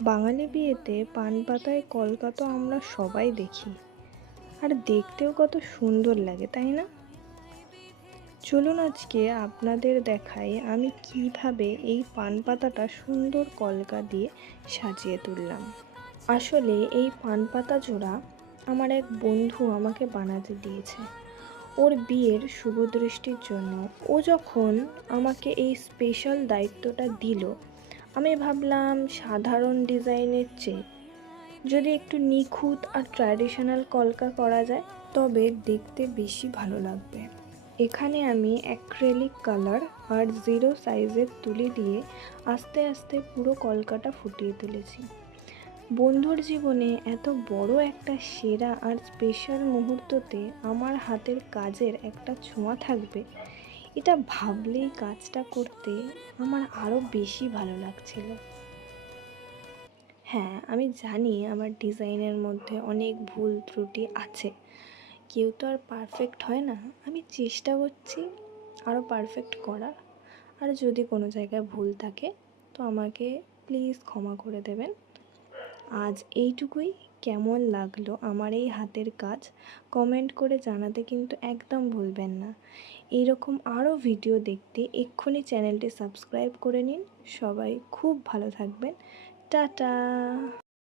বাঙালি বিয়েতে পান পাতায় কলকা তো আমরা সবাই দেখি, আর দেখতেও কত সুন্দর লাগে, তাই না? চলুন আজকে আপনাদের দেখাই আমি কিভাবে এই পান পাতাটা সুন্দর কলকা দিয়ে সাজিয়ে তুললাম। আসলে এই পান পাতা জোড়া আমার এক বন্ধু আমাকে বানাতে দিয়েছে ওর বিয়ের শুভদৃষ্টির জন্য। ও যখন আমাকে এই স্পেশাল দায়িত্বটা দিল, আমি ভাবলাম সাধারণ ডিজাইনের চেয়ে যদি একটু নিখুঁত আর ট্র্যাডিশনাল কলকা করা যায় তবে দেখতে বেশি ভালো লাগবে। এখানে আমি অ্যাক্রেলিক কালার আর 0 সাইজের তুলি দিয়ে আস্তে আস্তে পুরো কলকাটা ফুটিয়ে তুলেছি। বন্ধুর জীবনে এত বড় একটা সেরা আর স্পেশাল মুহূর্ততে আমার হাতের কাজের একটা ছোঁয়া থাকবে, এটা ভাবলেই কাজটা করতে আমার আরও বেশি ভালো লাগছিল। হ্যাঁ, আমি জানি আমার ডিজাইনের মধ্যে অনেক ভুল ত্রুটি আছে, কেউ তো আর পারফেক্ট হয় না। আমি চেষ্টা করছি আরও পারফেক্ট করার। আর যদি কোনো জায়গায় ভুল থাকে তো আমাকে প্লিজ ক্ষমা করে দেবেন। আজ এইটুকুই। কেমন লাগলো আমার এই হাতের কাজ কমেন্ট করে জানাতে কিন্তু একদম ভুলবেন না। এইরকম আরও ভিডিও দেখতে এক্ষুনি চ্যানেলটি সাবস্ক্রাইব করে নিন। সবাই খুব ভালো থাকবেন। টাটা।